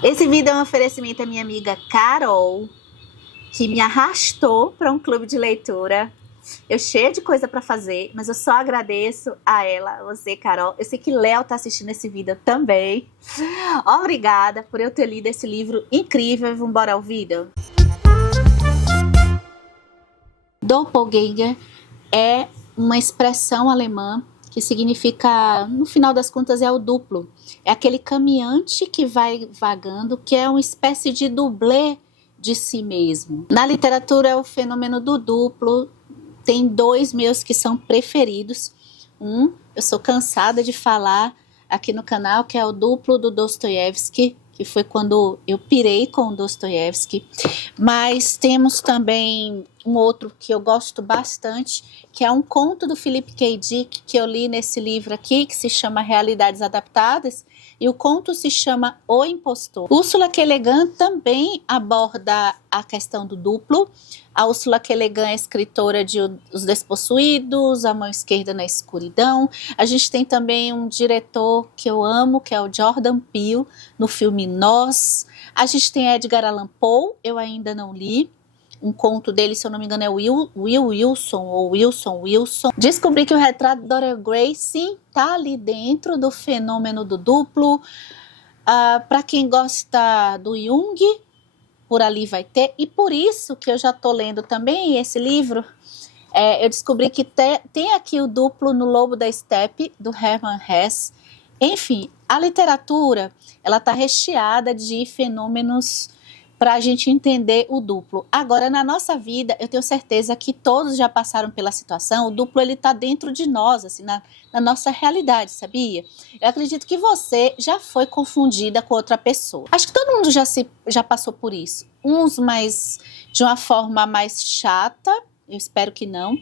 Esse vídeo é um oferecimento à minha amiga Carol, que me arrastou para um clube de leitura. Eu cheia de coisa para fazer, mas eu só agradeço a ela, você, Carol. Eu sei que Léo tá assistindo esse vídeo também. Obrigada por eu ter lido esse livro incrível. Vamos embora ao vídeo? Doppelganger é uma expressão alemã que significa, no final das contas, é o duplo. É aquele caminhante que vai vagando, que é uma espécie de dublê de si mesmo. Na literatura, o fenômeno do duplo tem dois meus que são preferidos. Eu sou cansada de falar aqui no canal, que é o duplo do Dostoiévski, que foi quando eu pirei com o Dostoiévski. Mas temos também um outro que eu gosto bastante, que é um conto do Philip K. Dick, que eu li nesse livro aqui, que se chama Realidades Adaptadas, e o conto se chama O Impostor. Ursula K. Le Guin também aborda a questão do duplo. A Ursula K. Le Guin é escritora de Os Despossuídos, A Mão Esquerda na Escuridão. A gente tem também um diretor que eu amo, que é o Jordan Peele, no filme Nós. A gente tem Edgar Allan Poe, eu ainda não li. Um conto dele, se eu não me engano, é Wilson. Descobri que o retrato de Dorian Gray, sim, tá ali dentro do fenômeno do duplo. Para quem gosta do Jung, por ali vai ter. E por isso que eu já tô lendo também esse livro, eu descobri que tem aqui o duplo no Lobo da Estepe, do Hermann Hesse. Enfim, a literatura, ela tá recheada de fenômenos para a gente entender o duplo. Agora, na nossa vida, eu tenho certeza que todos já passaram pela situação. O duplo, ele está dentro de nós, assim, na nossa realidade, sabia? Eu acredito que você já foi confundida com outra pessoa. Acho que todo mundo já passou por isso. Uns de uma forma mais chata, eu espero que não,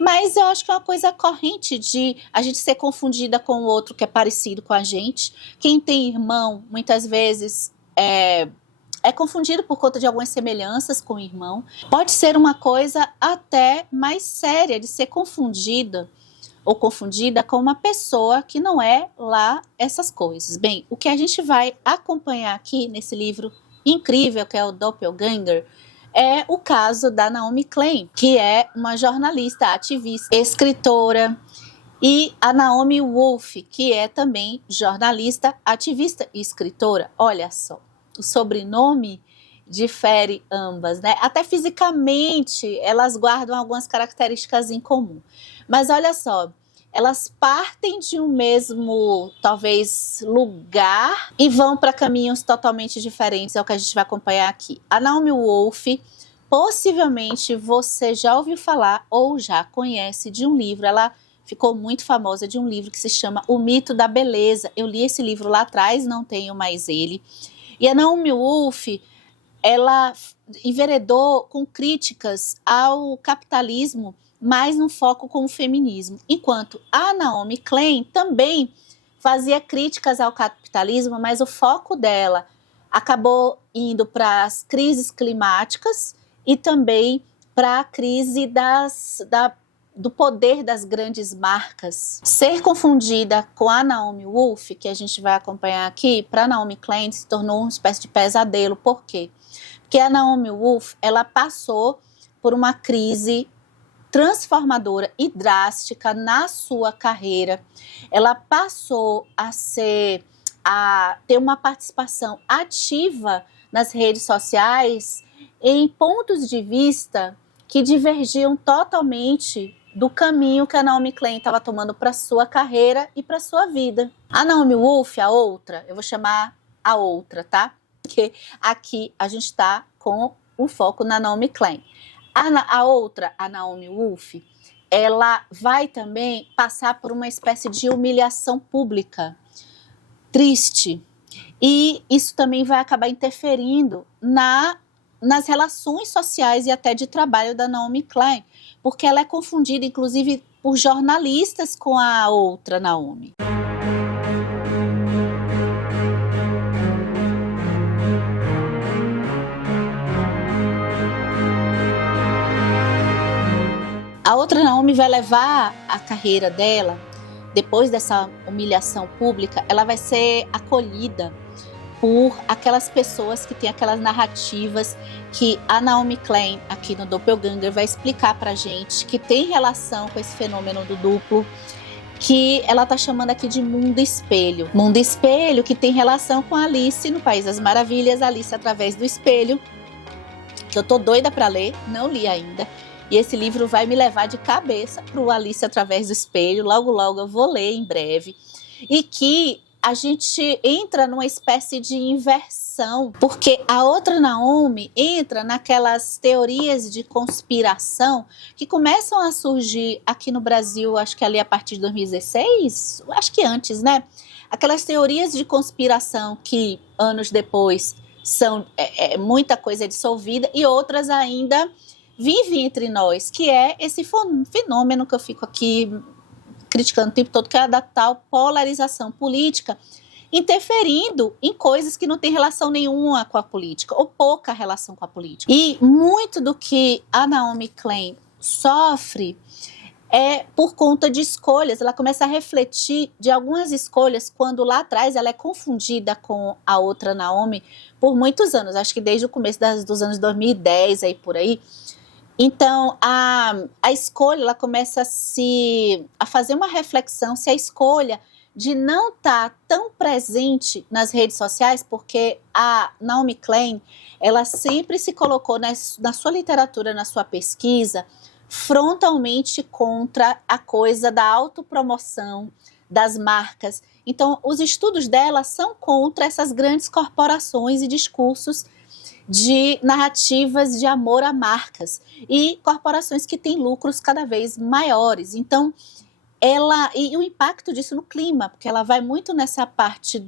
mas eu acho que é uma coisa corrente de a gente ser confundida com o outro que é parecido com a gente. Quem tem irmão, muitas vezes é confundido por conta de algumas semelhanças com o irmão. Pode ser uma coisa até mais séria de ser confundida ou confundida com uma pessoa que não é lá essas coisas. Bem, o que a gente vai acompanhar aqui nesse livro incrível, que é o Doppelganger, é o caso da Naomi Klein, que é uma jornalista, ativista, escritora, e a Naomi Wolf, que é também jornalista, ativista e escritora. Olha só, o sobrenome difere ambas, né? Até fisicamente elas guardam algumas características em comum. Mas olha só, elas partem de um mesmo, talvez, lugar e vão para caminhos totalmente diferentes, é o que a gente vai acompanhar aqui. A Naomi Wolf, possivelmente você já ouviu falar ou já conhece de um livro, ela ficou muito famosa, de um livro que se chama O Mito da Beleza. Eu li esse livro lá atrás, não tenho mais ele. E a Naomi Wolf, ela enveredou com críticas ao capitalismo, mais no foco com o feminismo. Enquanto a Naomi Klein também fazia críticas ao capitalismo, mas o foco dela acabou indo para as crises climáticas e também para a crise do poder das grandes marcas. Ser confundida com a Naomi Wolf, que a gente vai acompanhar aqui, para Naomi Klein se tornou uma espécie de pesadelo. Por quê? Porque a Naomi Wolf, ela passou por uma crise transformadora e drástica na sua carreira. Ela passou a ter uma participação ativa nas redes sociais em pontos de vista que divergiam totalmente do caminho que a Naomi Klein estava tomando para sua carreira e para sua vida. A Naomi Wolf, a outra, eu vou chamar a outra, tá? Porque aqui a gente está com o foco na Naomi Klein. A outra, a Naomi Wolf, ela vai também passar por uma espécie de humilhação pública, triste. E isso também vai acabar interferindo nas relações sociais e até de trabalho da Naomi Klein, porque ela é confundida, inclusive, por jornalistas com a outra Naomi. A outra Naomi vai levar a carreira dela, depois dessa humilhação pública, ela vai ser acolhida por aquelas pessoas que têm aquelas narrativas que a Naomi Klein, aqui no Doppelganger, vai explicar pra gente, que tem relação com esse fenômeno do duplo, que ela tá chamando aqui de mundo espelho. Mundo espelho que tem relação com Alice no País das Maravilhas, Alice através do espelho, que eu tô doida pra ler, não li ainda. E esse livro vai me levar de cabeça pro Alice através do espelho, logo logo eu vou ler em breve. E que a gente entra numa espécie de inversão, porque a outra Naomi entra naquelas teorias de conspiração que começam a surgir aqui no Brasil, acho que ali a partir de 2016, acho que antes, né? Aquelas teorias de conspiração que anos depois são muita coisa dissolvida e outras ainda vivem entre nós, que é esse fenômeno que eu fico aqui criticando o tempo todo, que é a da tal polarização política, interferindo em coisas que não têm relação nenhuma com a política, ou pouca relação com a política. E muito do que a Naomi Klein sofre é por conta de escolhas. Ela começa a refletir de algumas escolhas quando lá atrás ela é confundida com a outra Naomi por muitos anos, acho que desde o começo dos anos 2010, aí por aí. Então, a escolha, ela começa a fazer uma reflexão se a escolha de não estar tão presente nas redes sociais, porque a Naomi Klein, ela sempre se colocou na sua literatura, na sua pesquisa, frontalmente contra a coisa da autopromoção, das marcas. Então, os estudos dela são contra essas grandes corporações e discursos de narrativas de amor a marcas e corporações que têm lucros cada vez maiores. Então, e o impacto disso no clima, porque ela vai muito nessa parte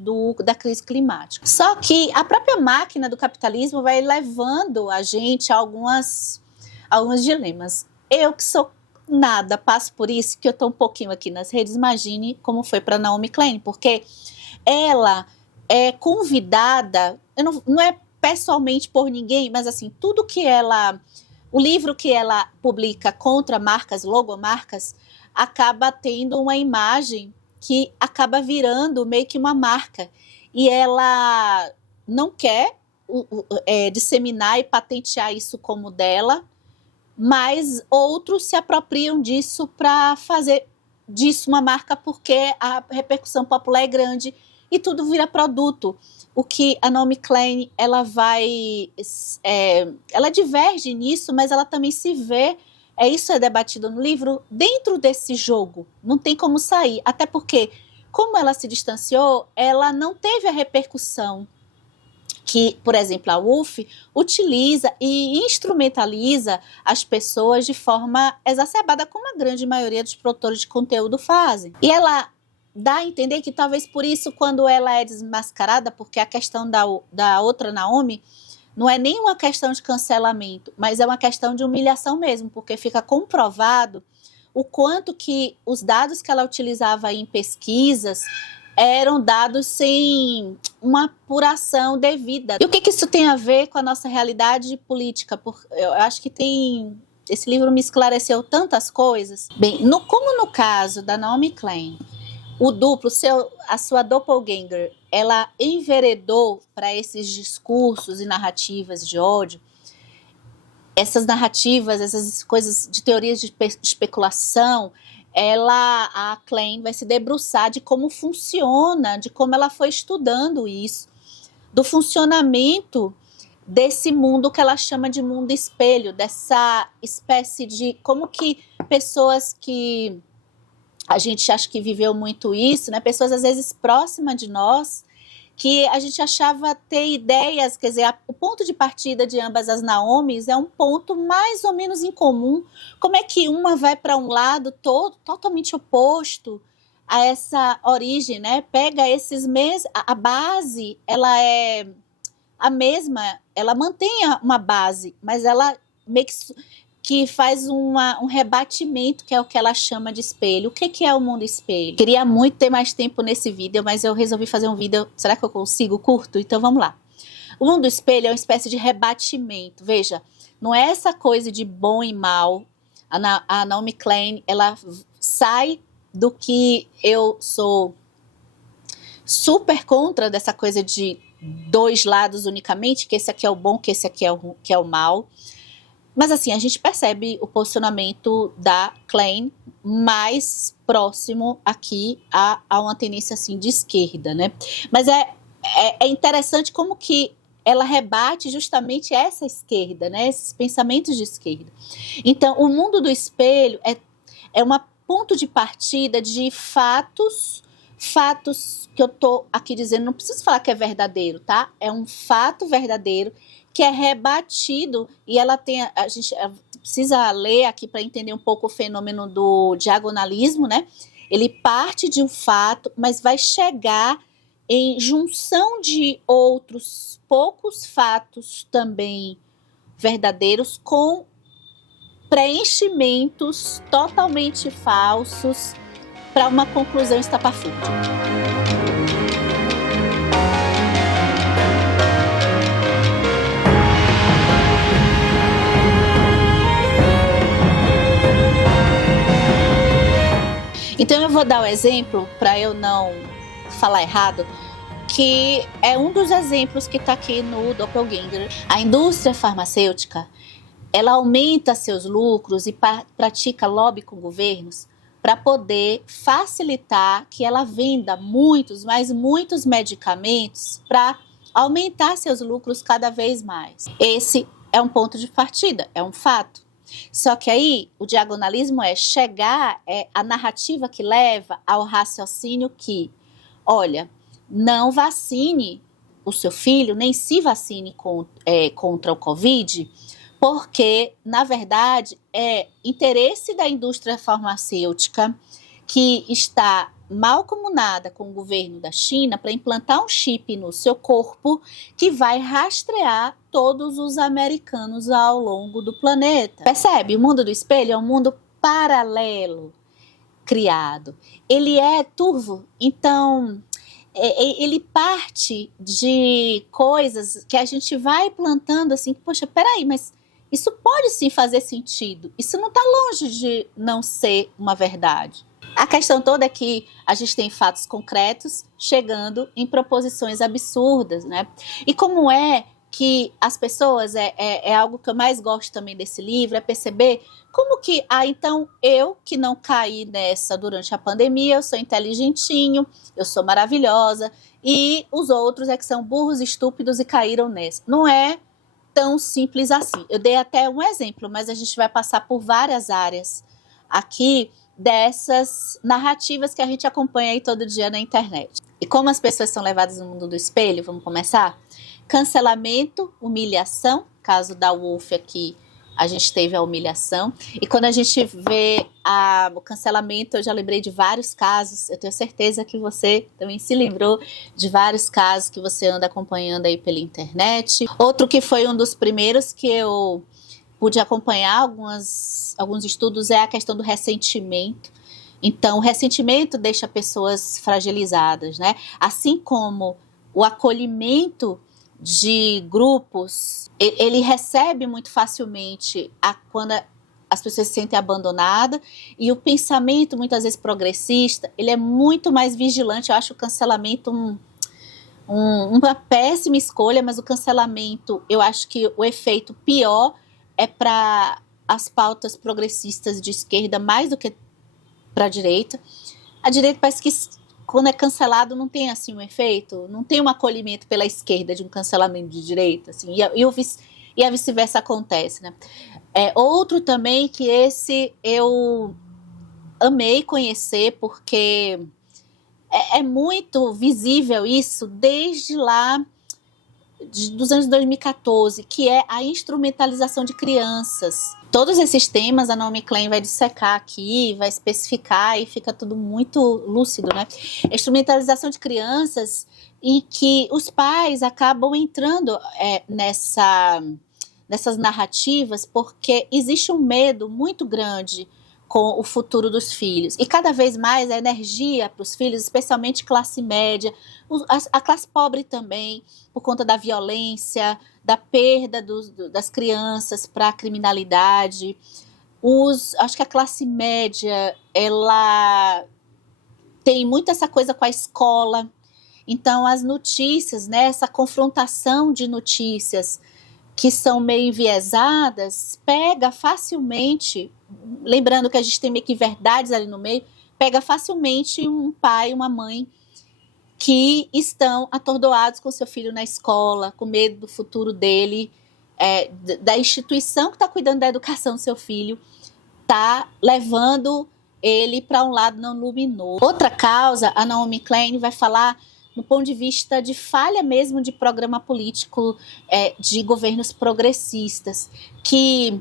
da crise climática. Só que a própria máquina do capitalismo vai levando a gente a alguns dilemas. Eu que sou nada, passo por isso, que eu estou um pouquinho aqui nas redes, imagine como foi para Naomi Klein, porque ela é convidada, não é pessoalmente por ninguém, mas assim, o livro que ela publica contra marcas, logomarcas, acaba tendo uma imagem que acaba virando meio que uma marca. E ela não quer disseminar e patentear isso como dela, mas outros se apropriam disso para fazer disso uma marca porque a repercussão popular é grande e tudo vira produto. O que a Naomi Klein, ela diverge nisso, mas ela também se vê, isso é debatido no livro, dentro desse jogo, não tem como sair, até porque, como ela se distanciou, ela não teve a repercussão que, por exemplo, a Woolf utiliza e instrumentaliza as pessoas de forma exacerbada, como a grande maioria dos produtores de conteúdo fazem. E ela dá a entender que talvez por isso, quando ela é desmascarada, porque a questão da outra Naomi não é nem uma questão de cancelamento, mas é uma questão de humilhação mesmo, porque fica comprovado o quanto que os dados que ela utilizava em pesquisas eram dados sem uma apuração devida. E o que isso tem a ver com a nossa realidade política? Eu acho que esse livro me esclareceu tantas coisas. Bem, como no caso da Naomi Klein, o duplo, a sua doppelganger, ela enveredou para esses discursos e narrativas de ódio, essas narrativas, essas coisas de teorias de especulação, a Klein vai se debruçar de como funciona, de como ela foi estudando isso, do funcionamento desse mundo que ela chama de mundo espelho, dessa espécie de como que pessoas que a gente acha que viveu muito isso, né? Pessoas às vezes próximas de nós, que a gente achava ter ideias, quer dizer, o ponto de partida de ambas as Naomis é um ponto mais ou menos em comum. Como é que uma vai para um lado totalmente oposto a essa origem, né? Pega a base, ela é a mesma, ela mantém uma base, mas ela meio que faz um rebatimento, que é o que ela chama de espelho. O que é o mundo espelho? Queria muito ter mais tempo nesse vídeo, mas eu resolvi fazer um vídeo, será que eu consigo, curto? Então vamos lá. O mundo espelho é uma espécie de rebatimento. Veja, não é essa coisa de bom e mal. A Naomi Klein, ela sai do que eu sou super contra dessa coisa de dois lados unicamente, que esse aqui é o bom, que esse aqui é o mal. Mas assim, a gente percebe o posicionamento da Klein mais próximo aqui a uma tendência assim de esquerda, né? Mas é interessante como que ela rebate justamente essa esquerda, né? Esses pensamentos de esquerda. Então, o mundo do espelho é um ponto de partida de fatos que eu tô aqui dizendo, não preciso falar que é verdadeiro, tá? É um fato verdadeiro que é rebatido e a gente precisa ler aqui para entender um pouco o fenômeno do diagonalismo, né? Ele parte de um fato, mas vai chegar em junção de outros poucos fatos também verdadeiros com preenchimentos totalmente falsos para uma conclusão estapafúrdia. Então eu vou dar o exemplo, para eu não falar errado, que é um dos exemplos que está aqui no Doppelganger. A indústria farmacêutica, ela aumenta seus lucros e pratica lobby com governos para poder facilitar que ela venda muitos, mas muitos medicamentos para aumentar seus lucros cada vez mais. Esse é um ponto de partida, é um fato. Só que aí o diagonalismo é a narrativa que leva ao raciocínio que, olha, não vacine o seu filho, nem se vacine contra o Covid, porque, na verdade, é interesse da indústria farmacêutica que está malcomunada com o governo da China para implantar um chip no seu corpo que vai rastrear todos os americanos ao longo do planeta. Percebe? O mundo do espelho é um mundo paralelo criado. Ele é turvo, então ele parte de coisas que a gente vai plantando assim, poxa, peraí, mas isso pode sim fazer sentido. Isso não está longe de não ser uma verdade. A questão toda é que a gente tem fatos concretos chegando em proposições absurdas, né? E como é que as pessoas, é algo que eu mais gosto também desse livro, é perceber como que, então eu que não caí nessa durante a pandemia, eu sou inteligentinho, eu sou maravilhosa, e os outros é que são burros, estúpidos e caíram nessa. Não é tão simples assim. Eu dei até um exemplo, mas a gente vai passar por várias áreas aqui dessas narrativas que a gente acompanha aí todo dia na internet. E como as pessoas são levadas no mundo do espelho, vamos começar? Cancelamento, humilhação, caso da Wolf aqui, a gente teve a humilhação. E quando a gente vê o cancelamento, eu já lembrei de vários casos, eu tenho certeza que você também se lembrou de vários casos que você anda acompanhando aí pela internet. Outro que foi um dos primeiros que eu pude acompanhar alguns estudos é a questão do ressentimento. Então, o ressentimento deixa pessoas fragilizadas, né? Assim como o acolhimento de grupos, ele recebe muito facilmente quando as pessoas se sentem abandonadas, e o pensamento, muitas vezes progressista, ele é muito mais vigilante. Eu acho o cancelamento uma péssima escolha, mas o cancelamento, eu acho que o efeito pior é para as pautas progressistas de esquerda mais do que para a direita. A direita parece que quando é cancelado não tem assim um efeito, não tem um acolhimento pela esquerda de um cancelamento de direita, assim, e a vice-versa acontece, né? Outro também que esse eu amei conhecer, porque é muito visível isso desde lá dos anos 2014, que é a instrumentalização de crianças. Todos esses temas a Naomi Klein vai dissecar aqui, vai especificar e fica tudo muito lúcido, né? A instrumentalização de crianças em que os pais acabam entrando nessas narrativas porque existe um medo muito grande com o futuro dos filhos. E cada vez mais a energia para os filhos, especialmente classe média, a classe pobre também, por conta da violência, da perda das crianças para a criminalidade. Acho que a classe média, ela tem muito essa coisa com a escola. Então, as notícias, né, essa confrontação de notícias que são meio enviesadas, pega facilmente, lembrando que a gente tem meio que verdades ali no meio, pega facilmente um pai, uma mãe que estão atordoados com seu filho na escola, com medo do futuro dele, da instituição que está cuidando da educação do seu filho, está levando ele para um lado não luminoso. Outra causa, a Naomi Klein vai falar no ponto de vista de falha mesmo de programa político de governos progressistas, que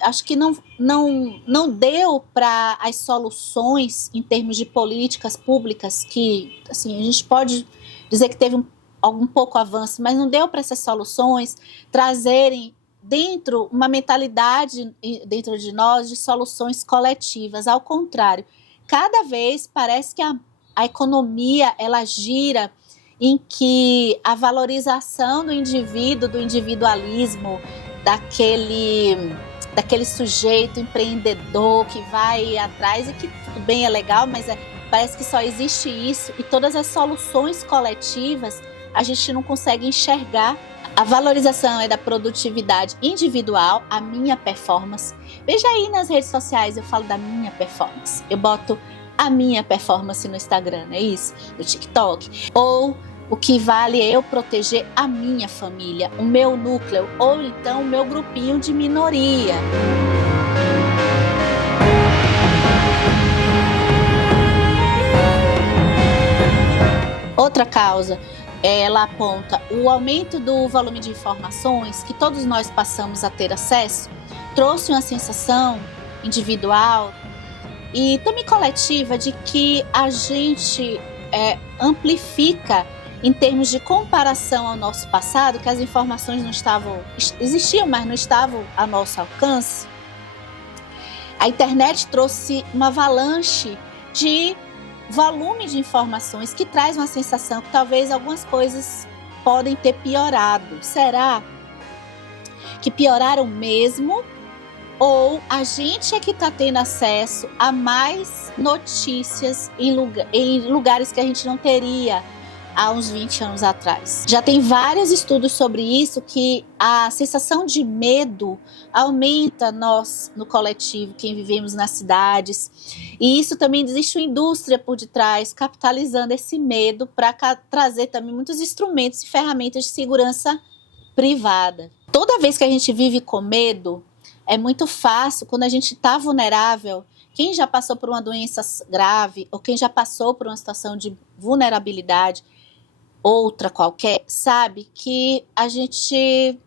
acho que não deu para as soluções em termos de políticas públicas, que assim, a gente pode dizer que teve um pouco avanço, mas não deu para essas soluções trazerem dentro uma mentalidade dentro de nós de soluções coletivas. Ao contrário, cada vez parece que a economia ela gira em que a valorização do indivíduo, do individualismo, daquele sujeito empreendedor que vai atrás, e que tudo bem, é legal, mas parece que só existe isso, e todas as soluções coletivas a gente não consegue enxergar. A valorização é da produtividade individual, a minha performance. Veja aí nas redes sociais, eu falo da minha performance. Eu boto a minha performance no Instagram, é isso? No TikTok. Ou o que vale é eu proteger a minha família, o meu núcleo, ou então o meu grupinho de minoria. Outra causa, ela aponta o aumento do volume de informações que todos nós passamos a ter acesso, trouxe uma sensação individual e também coletiva de que a gente amplifica em termos de comparação ao nosso passado, que as informações não existiam, mas não estavam a nosso alcance. A internet trouxe uma avalanche de volume de informações que traz uma sensação que talvez algumas coisas podem ter piorado. Será que pioraram mesmo? Ou a gente é que está tendo acesso a mais notícias em lugares que a gente não teria há uns 20 anos atrás? Já tem vários estudos sobre isso, que a sensação de medo aumenta nós no coletivo, quem vivemos nas cidades. E isso também existe uma indústria por detrás, capitalizando esse medo para trazer também muitos instrumentos e ferramentas de segurança privada. Toda vez que a gente vive com medo, é muito fácil, quando a gente está vulnerável, quem já passou por uma doença grave ou quem já passou por uma situação de vulnerabilidade, outra qualquer, sabe que a gente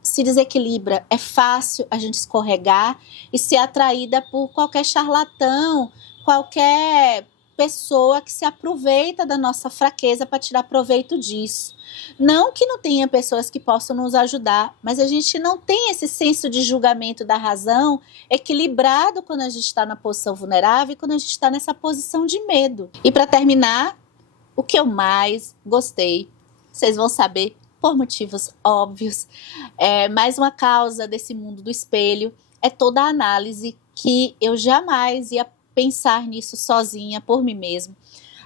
se desequilibra. É fácil a gente escorregar e ser atraída por qualquer charlatão, qualquer pessoa que se aproveita da nossa fraqueza para tirar proveito disso. Não que não tenha pessoas que possam nos ajudar, mas a gente não tem esse senso de julgamento da razão equilibrado quando a gente está na posição vulnerável e quando a gente está nessa posição de medo. E para terminar, o que eu mais gostei, vocês vão saber por motivos óbvios, mais uma causa desse mundo do espelho é toda a análise que eu jamais ia pensar nisso sozinha por mim mesma.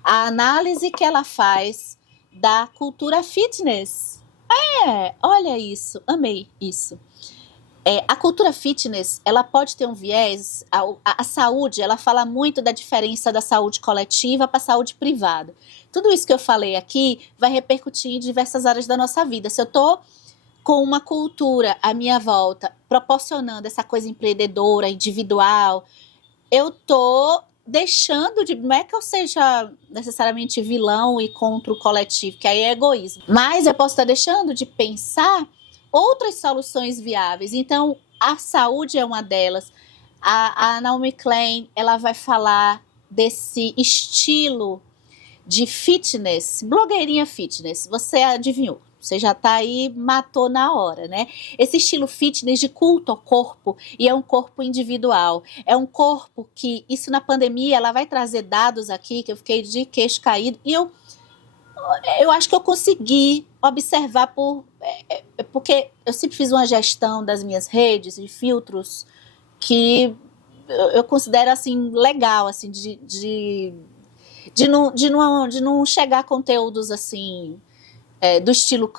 A análise que ela faz da cultura fitness. Olha isso, amei isso. A cultura fitness, ela pode ter um viés, a saúde, ela fala muito da diferença da saúde coletiva para a saúde privada. Tudo isso que eu falei aqui vai repercutir em diversas áreas da nossa vida. Se eu estou com uma cultura à minha volta, proporcionando essa coisa empreendedora, individual, eu estou deixando de... Não é que eu seja necessariamente vilão e contra o coletivo, que aí é egoísmo. Mas eu posso estar deixando de pensar outras soluções viáveis. Então, a saúde é uma delas. A Naomi Klein, ela vai falar desse estilo de fitness, blogueirinha fitness. Você adivinhou, você já tá aí, matou na hora, né? Esse estilo fitness de culto ao corpo, e é um corpo individual. É um corpo que, isso na pandemia, ela vai trazer dados aqui, que eu fiquei de queixo caído, e eu acho que eu consegui observar porque eu sempre fiz uma gestão das minhas redes de filtros que eu considero assim legal, assim, de de não chegar a conteúdos assim, do estilo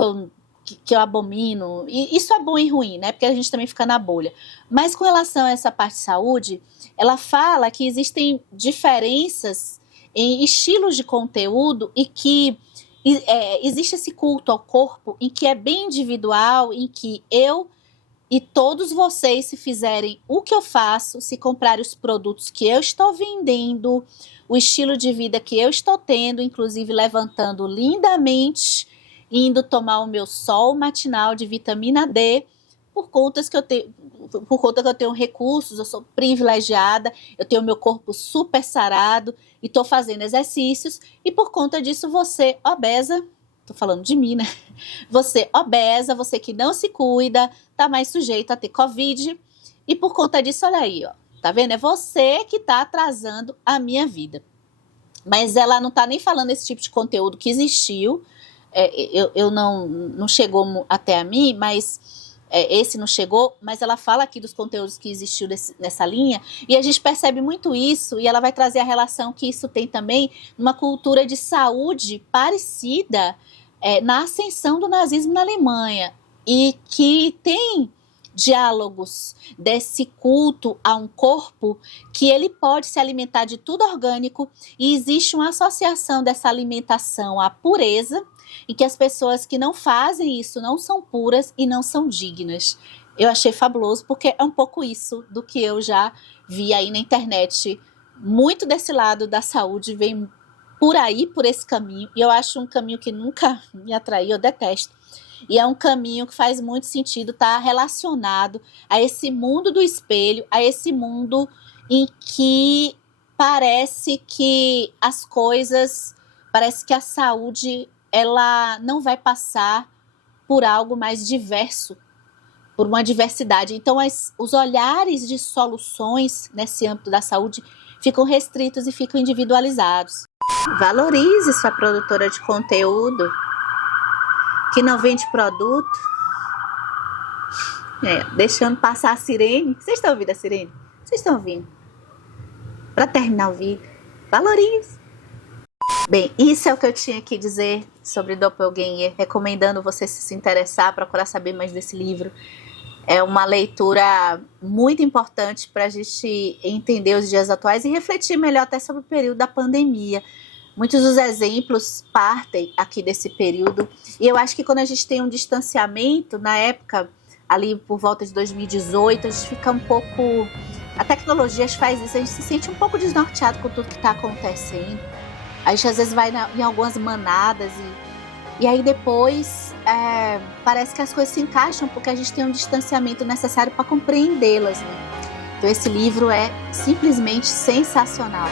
que eu abomino. E isso é bom e ruim, né? Porque a gente também fica na bolha. Mas com relação a essa parte de saúde, ela fala que existem diferenças em estilos de conteúdo e que existe esse culto ao corpo em que é bem individual, em que eu e todos vocês, se fizerem o que eu faço, se comprarem os produtos que eu estou vendendo, o estilo de vida que eu estou tendo, inclusive levantando lindamente, indo tomar o meu sol matinal de vitamina D, por conta que eu tenho recursos, eu sou privilegiada, eu tenho meu corpo super sarado e estou fazendo exercícios, e por conta disso você, obesa, estou falando de mim, né? Você obesa, você que não se cuida, tá mais sujeito a ter Covid, e por conta disso, olha aí, ó, tá vendo? É você que tá atrasando a minha vida. Mas ela não tá nem falando esse tipo de conteúdo que existiu, eu não chegou até a mim, mas esse não chegou, mas ela fala aqui dos conteúdos que existiu nessa linha, e a gente percebe muito isso, e ela vai trazer a relação que isso tem também numa cultura de saúde parecida na ascensão do nazismo na Alemanha, e que tem diálogos desse culto a um corpo que ele pode se alimentar de tudo orgânico, e existe uma associação dessa alimentação à pureza, e que as pessoas que não fazem isso não são puras e não são dignas. Eu achei fabuloso, porque é um pouco isso do que eu já vi aí na internet. Muito desse lado da saúde vem por aí, por esse caminho, e eu acho um caminho que nunca me atraiu, eu detesto. E é um caminho que faz muito sentido estar relacionado a esse mundo do espelho, a esse mundo em que parece que as coisas, parece que a saúde, ela não vai passar por algo mais diverso, por uma diversidade. Então, os olhares de soluções nesse âmbito da saúde ficam restritos e ficam individualizados. Valorize sua produtora de conteúdo que não vende produto, deixando passar a sirene. Vocês estão ouvindo a sirene? Vocês estão ouvindo? Para terminar o vídeo, valorize. Bem, isso é o que eu tinha que dizer sobre Doppelganger, recomendando você se interessar, procurar saber mais desse livro. É uma leitura muito importante para a gente entender os dias atuais e refletir melhor até sobre o período da pandemia. Muitos dos exemplos partem aqui desse período, e eu acho que quando a gente tem um distanciamento, na época, ali por volta de 2018, a gente fica um pouco... A tecnologia faz isso, a gente se sente um pouco desnorteado com tudo que está acontecendo. A gente às vezes vai em algumas manadas e aí depois parece que as coisas se encaixam porque a gente tem um distanciamento necessário para compreendê-las, né? Então esse livro é simplesmente sensacional.